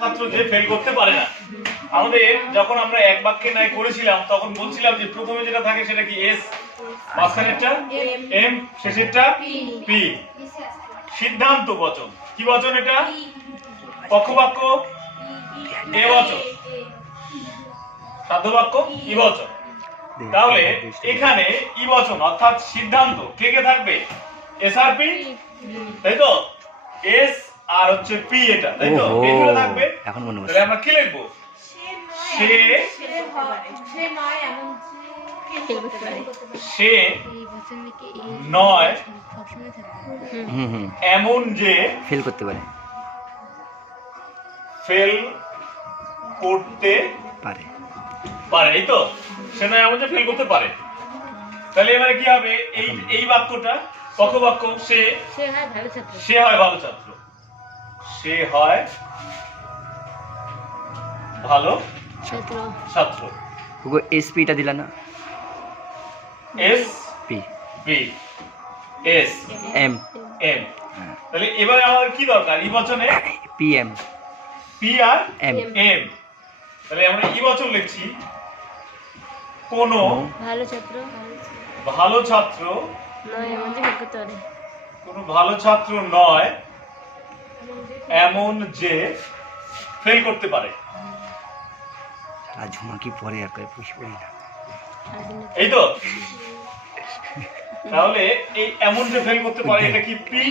ছাত্র যে ফেল করতে পারে না। আমাদের যখন আমরা এক বাক্যে নাই করেছিলাম তখন বলছিলাম যে প্রথমে যেটা থাকে সেটা কি এস, মাঝখানেরটা এম, শেষেরটা পি। সিদ্ধান্ত বচন কি বচন? এটা পক্ষবাক্য এ বচন, সাধ্য বাক্য ই বচন। তাহলে এখানে ই বচন অর্থাৎ সিদ্ধান্ত কে কে থাকবে? এস আর পি, তাই তো? এস আর হচ্ছে পি, এটা তাই তো? এগুলো থাকবে। এখন মনে তাহলে আমরা কি লিখবো? সে নয় এমন যে ফেল করতে পারে, ফেল করতে পারে পারে, এই তো? সে নয় এমন যে ফেল করতে পারে। তাহলে এবারে কি হবে? এই বাক্যটা পক্ষবাক্য, সে হয় ভালো ছাত্র, সে হয় ভালো ছাত্র। এসপিটা দিলা না? S P P S M M. তাহলে এবারে আমাদের কি দরকার? ই বচনে পি এম পি আর এম এম। তাহলে আমরা ই বচন লিখছি কোন ভালো ছাত্র কোন ভালো ছাত্র নয় এমন যে ফেল করতে পারে। ঝুমাকি পরে আর পুষি পড়ি না, এই তো? তাহলে এই এমন যে ফেল করতে পারে এটা কি পি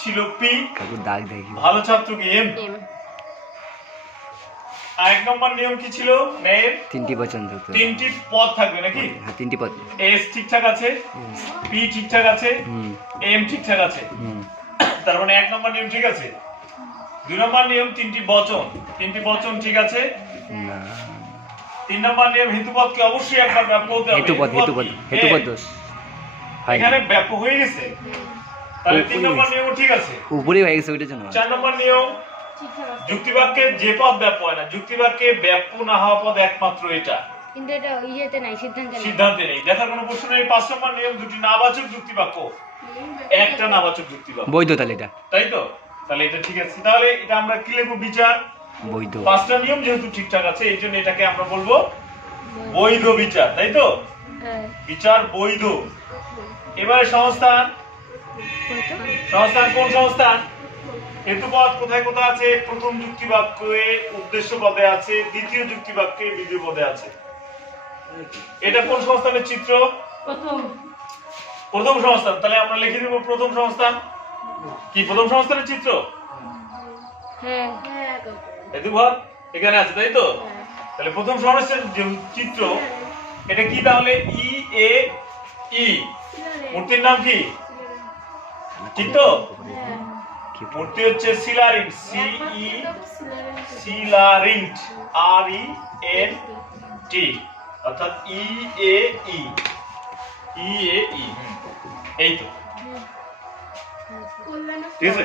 ছিল? পি। কাকু দাগ দেখি ভালো ছাত্র কি এম। আর এক নম্বর নিয়ম কি ছিল? মেয়ের তিনটি বচন থাকতে, তিনটি পদ থাকবে নাকি? হ্যাঁ, তিনটি পদ। এস ঠিকঠাক আছে, পি ঠিকঠাক আছে, এম ঠিকঠাক আছে। তার মানে এক নম্বর নিয়ম ঠিক আছে। দুই নম্বর নিয়ম তিনটি বচন ঠিক আছে না। তিন নম্বর নিয়ম হেতুপদকে অবশ্যই একবার ব্যাপ্য হতে হবে। হেতুপদ দোষ এখানে ব্যাপ্য হয়ে গেছে, তাহলে তিন নম্বর নিয়ম ঠিক আছে, উপরেই হয়ে গেছে ওইটার জন্য। চার নম্বর নিয়ম যুক্তিবাক্যে যে পদ ব্যাপ্য হয় না, যুক্তিবাক্যে ব্যাপ্য না হওয়া পদ একমাত্র এটা, কিন্তু এটা ইয়েতে নাই, সিদ্ধান্তে নেই, দেখার কোনো প্রশ্ন নেই। পাঁচ নম্বর নিয়ম দুটি নাবাচক যুক্তিবাক্য, একটা নাবাচক যুক্তিবাক্য বৈধ, তাহলে এটা তাই তো? তাহলে এটা ঠিক আছে। তাহলে এটা আমরা কি লিখবো? বিচার বৈধ। পাঁচটা নিয়ম যেহেতু ঠিকঠাক আছে এই জন্য এটাকে আমরা বলবো বৈধ বিচার, তাই তো? বিচার বৈধ। এবারে সংস্থান কোন সংস্থান? হেতুপদ কোথায় কোথায় আছে? প্রথম যুক্তিবাক্যে উদ্দেশ্য পদে আছে, দ্বিতীয় যুক্তিবাক্যে বিধেয় পদে আছে। এটা কোন সংস্থানের চিত্র? প্রথম সংস্থান। তাহলে আমরা লিখে দেব প্রথম সংস্থান। কি প্রথম সংস্থানের চিত্র? হেতুপদ এখানে আছে, তাই তো? তাহলে প্রথম সংস্থানের যে চিত্র এটা কি? তাহলে ই এ ই, মূর্তির নাম কি? ঠিক তো? মূর্তি হচ্ছে সিলারিন্ট, সি ই সিলারিন্ট, আর ই এন টি, অর্থাৎ ই এ ই, এই তো। ঠিক আছে।